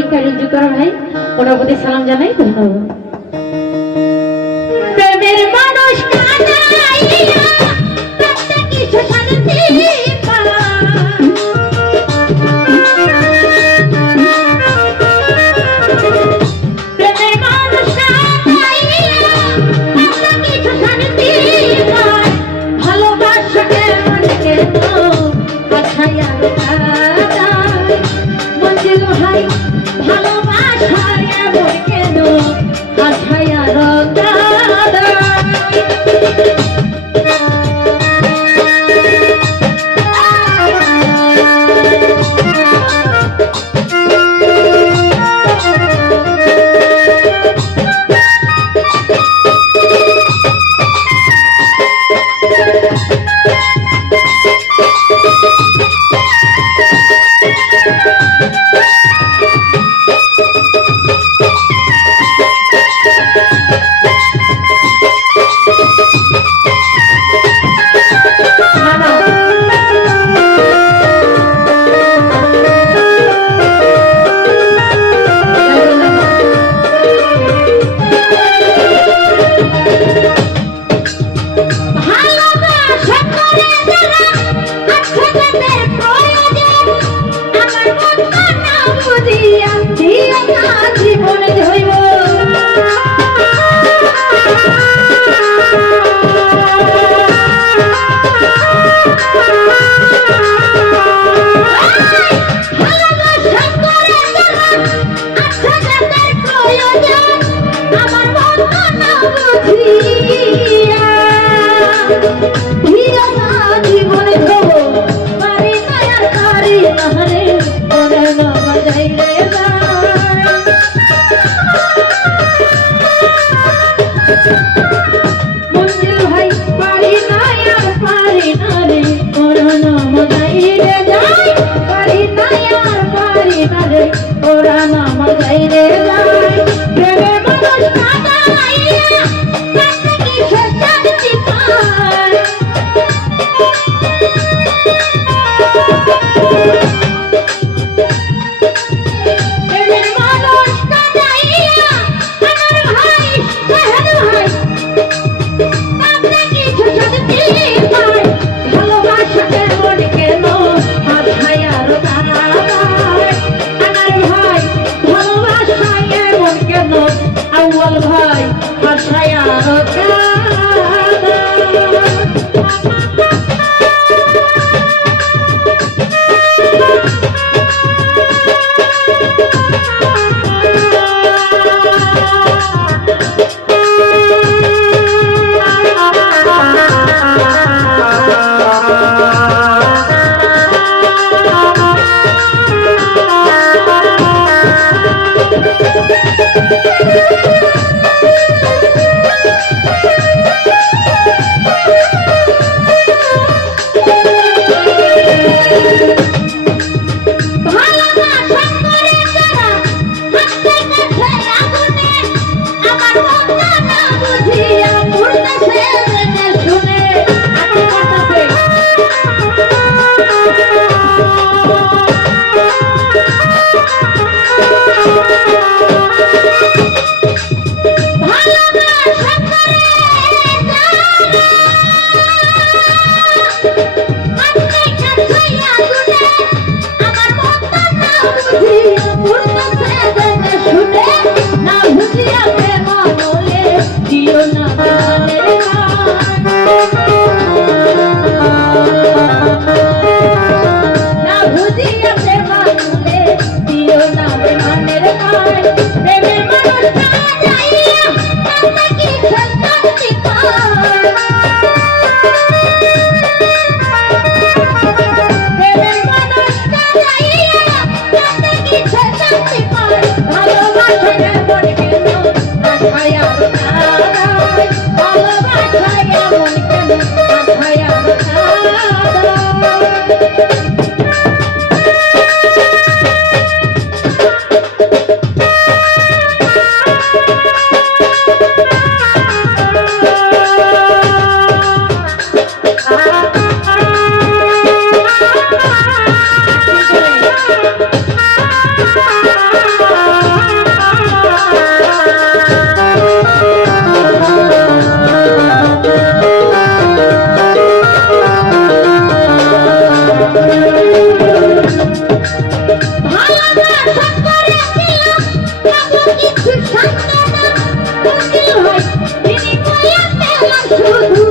অনেক আয়োজন করা ভাই ওনার প্রতি সালাম জানাই ধন্যবাদ। বাইরে Thank you. পেলাম